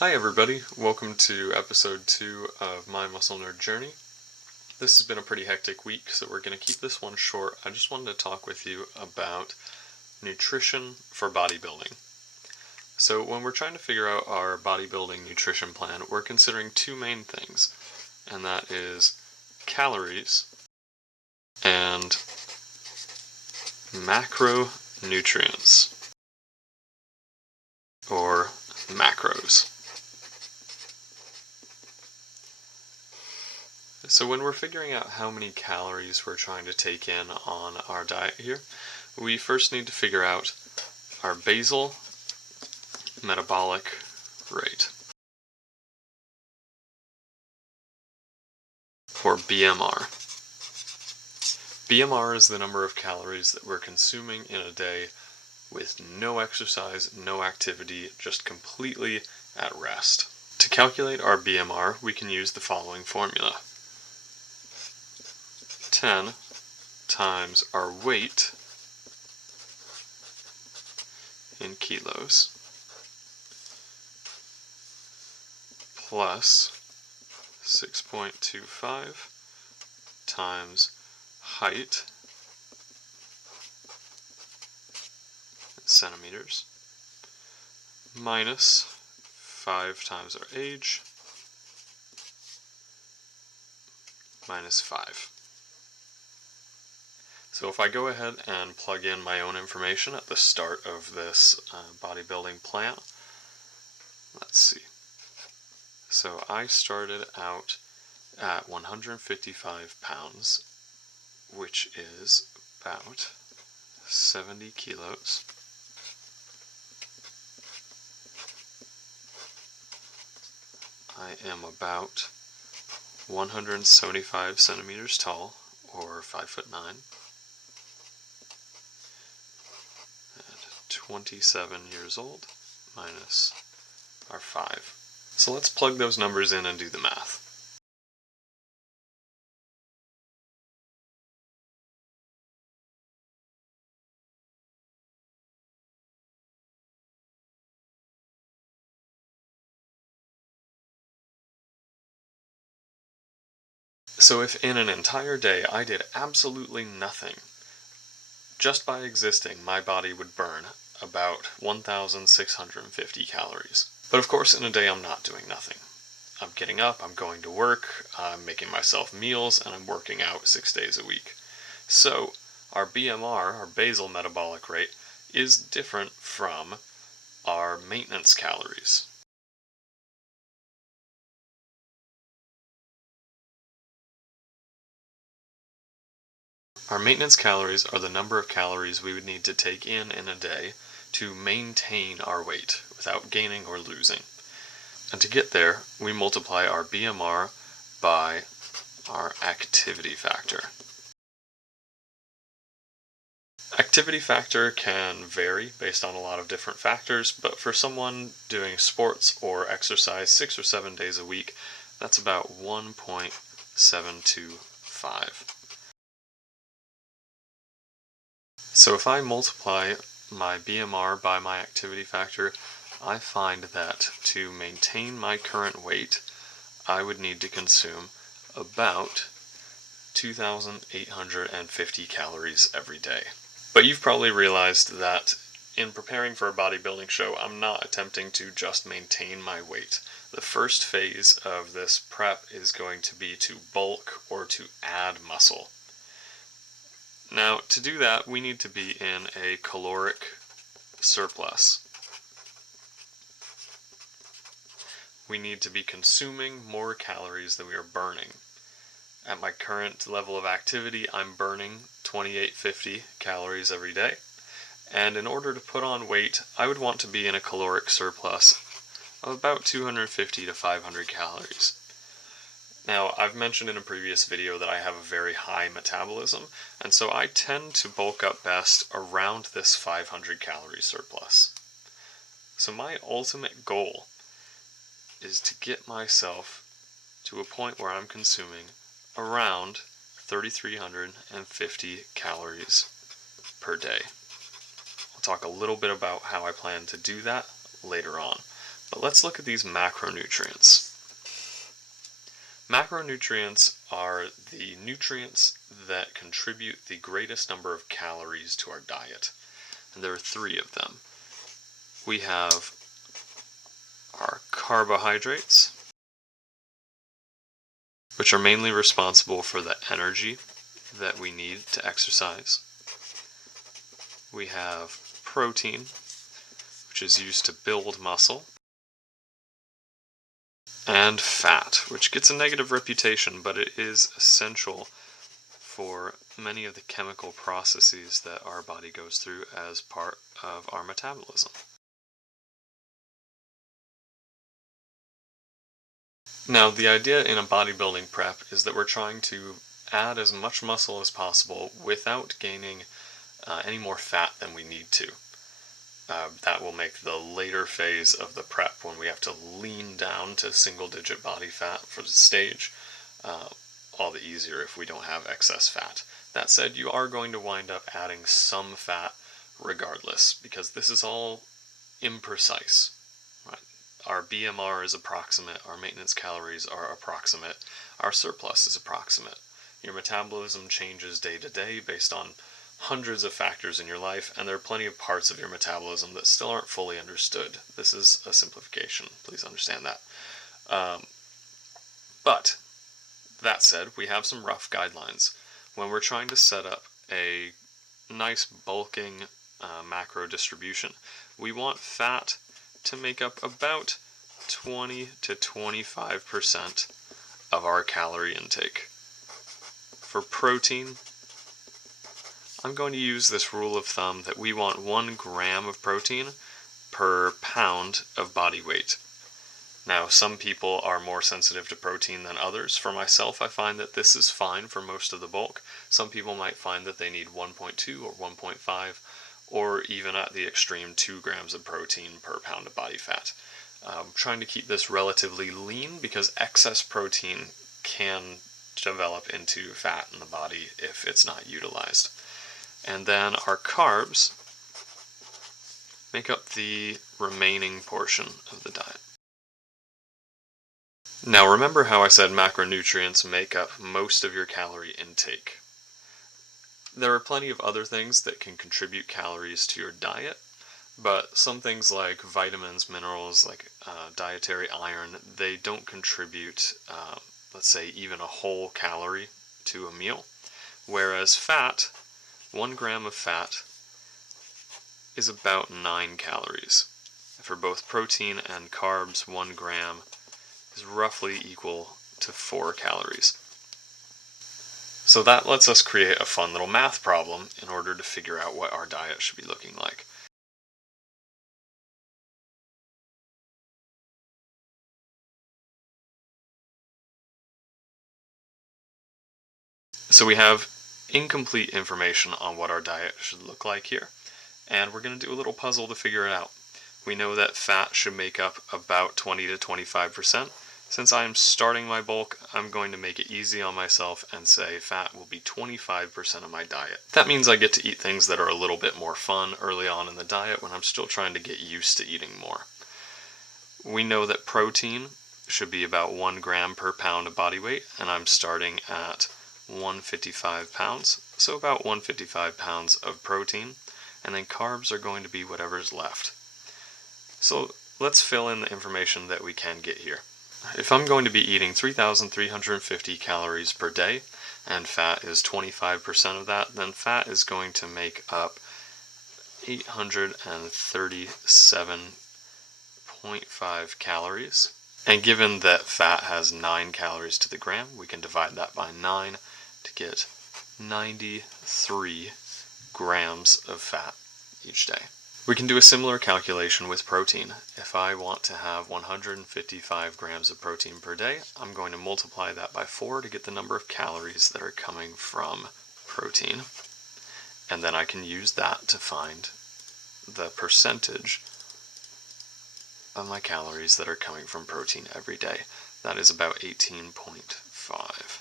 Hi everybody, welcome to episode 2 of my Muscle Nerd Journey. This has been a pretty hectic week, so we're going to keep this one short. I just wanted to talk with you about nutrition for bodybuilding. So when we're trying to figure out our bodybuilding nutrition plan, we're considering two main things, and that is calories and macronutrients, or macros. So when we're figuring out how many calories we're trying to take in on our diet here, we first need to figure out our basal metabolic rate, or BMR. BMR is the number of calories that we're consuming in a day with no exercise, no activity, just completely at rest. To calculate our BMR, we can use the following formula. 10 times our weight in kilos plus 6.25 times height in centimeters minus 5 times our age minus 5. So if I go ahead and plug in my own information at the start of this bodybuilding plan, let's see. So I started out at 155 pounds, which is about 70 kilos. I am about 175 centimeters tall, or 5'9", and 27 years old, minus our 5. So let's plug those numbers in and do the math. So if in an entire day I did absolutely nothing, just by existing, my body would burn about 1,650 calories. But of course, in a day I'm not doing nothing. I'm getting up, I'm going to work, I'm making myself meals, and I'm working out 6 days a week. So our BMR, our basal metabolic rate, is different from our maintenance calories. Our maintenance calories are the number of calories we would need to take in a day to maintain our weight without gaining or losing. And to get there, we multiply our BMR by our activity factor. Activity factor can vary based on a lot of different factors, but for someone doing sports or exercise 6 or 7 days a week, that's about 1.725. So if I multiply my BMR by my activity factor, I find that to maintain my current weight, I would need to consume about 2,850 calories every day. But you've probably realized that in preparing for a bodybuilding show, I'm not attempting to just maintain my weight. The first phase of this prep is going to be to bulk or to add muscle. Now, to do that, we need to be in a caloric surplus. We need to be consuming more calories than we are burning. At my current level of activity, I'm burning 2,850 calories every day. And in order to put on weight, I would want to be in a caloric surplus of about 250 to 500 calories. Now, I've mentioned in a previous video that I have a very high metabolism, and so I tend to bulk up best around this 500 calorie surplus. So my ultimate goal is to get myself to a point where I'm consuming around 3,350 calories per day. I'll talk a little bit about how I plan to do that later on. But let's look at these macronutrients. Macronutrients are the nutrients that contribute the greatest number of calories to our diet. And there are 3 of them. We have our carbohydrates, which are mainly responsible for the energy that we need to exercise. We have protein, which is used to build muscle. And fat, which gets a negative reputation, but it is essential for many of the chemical processes that our body goes through as part of our metabolism. Now, the idea in a bodybuilding prep is that we're trying to add as much muscle as possible without gaining any more fat than we need to. That will make the later phase of the prep, when we have to lean down to single-digit body fat for the stage, all the easier if we don't have excess fat. That said, you are going to wind up adding some fat regardless, because this is all imprecise. Right? Our BMR is approximate, our maintenance calories are approximate, our surplus is approximate. Your metabolism changes day to day based on hundreds of factors in your life, and there are plenty of parts of your metabolism that still aren't fully understood. This is a simplification, please understand that. But that said, we have some rough guidelines. When we're trying to set up a nice bulking macro distribution, we want fat to make up about 20 to 25% of our calorie intake. For protein, I'm going to use this rule of thumb that we want 1 gram of protein per pound of body weight. Now, some people are more sensitive to protein than others. For myself, I find that this is fine for most of the bulk. Some people might find that they need 1.2 or 1.5, or even at the extreme 2 grams of protein per pound of body fat. Trying to keep this relatively lean because excess protein can develop into fat in the body if it's not utilized. And then our carbs make up the remaining portion of the diet. Now remember how I said macronutrients make up most of your calorie intake. There are plenty of other things that can contribute calories to your diet, but some things like vitamins, minerals, like dietary iron, they don't contribute, let's say, even a whole calorie to a meal. Whereas fat, 1 gram of fat is about 9 calories. For both protein and carbs, 1 gram is roughly equal to 4 calories. So that lets us create a fun little math problem in order to figure out what our diet should be looking like. So we have incomplete information on what our diet should look like here, and we're going to do a little puzzle to figure it out. We know that fat should make up about 20 to 25%. Since I am starting my bulk, I'm going to make it easy on myself and say fat will be 25% of my diet. That means I get to eat things that are a little bit more fun early on in the diet when I'm still trying to get used to eating more. We know that protein should be about 1 gram per pound of body weight, and I'm starting at 155 pounds, so about 155 pounds of protein, and then carbs are going to be whatever's left. So let's fill in the information that we can get here. If I'm going to be eating 3,350 calories per day, and fat is 25% of that, then fat is going to make up 837.5 calories. And given that fat has 9 calories to the gram, we can divide that by 9 to get 93 grams of fat each day. We can do a similar calculation with protein. If I want to have 155 grams of protein per day, I'm going to multiply that by 4 to get the number of calories that are coming from protein. And then I can use that to find the percentage of my calories that are coming from protein every day. That is about 18.5.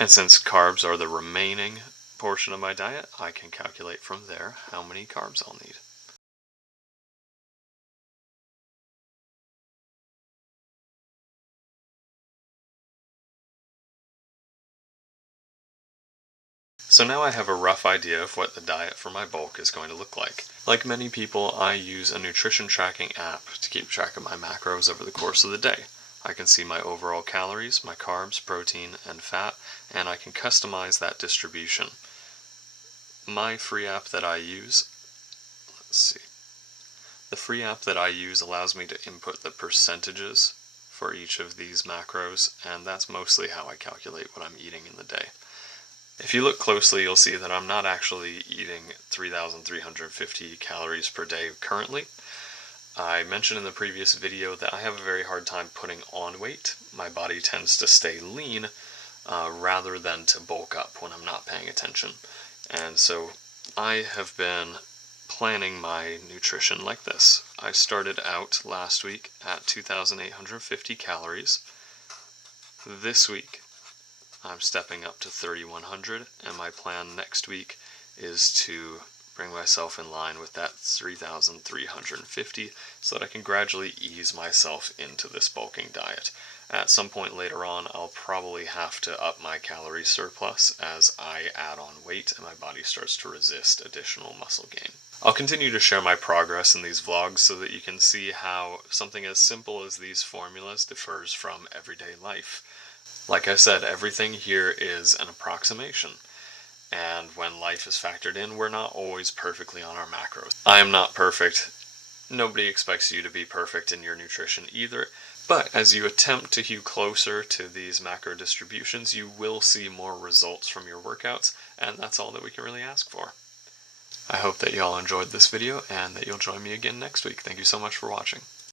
And since carbs are the remaining portion of my diet, I can calculate from there how many carbs I'll need. So now I have a rough idea of what the diet for my bulk is going to look like. Like many people, I use a nutrition tracking app to keep track of my macros over the course of the day. I can see my overall calories, my carbs, protein, and fat, and I can customize that distribution. My free app that I use, let's see. The free app that I use allows me to input the percentages for each of these macros, and that's mostly how I calculate what I'm eating in the day. If you look closely, you'll see that I'm not actually eating 3,350 calories per day currently. I mentioned in the previous video that I have a very hard time putting on weight. My body tends to stay lean rather than to bulk up when I'm not paying attention. And so I have been planning my nutrition like this. I started out last week at 2,850 calories. This week I'm stepping up to 3,100, and my plan next week is to bring myself in line with that 3,350 so that I can gradually ease myself into this bulking diet. At some point later on, I'll probably have to up my calorie surplus as I add on weight and my body starts to resist additional muscle gain. I'll continue to share my progress in these vlogs so that you can see how something as simple as these formulas differs from everyday life. Like I said, everything here is an approximation, and when life is factored in, we're not always perfectly on our macros. I am not perfect. Nobody expects you to be perfect in your nutrition either, but as you attempt to hew closer to these macro distributions, you will see more results from your workouts, and that's all that we can really ask for. I hope that y'all enjoyed this video, and that you'll join me again next week. Thank you so much for watching.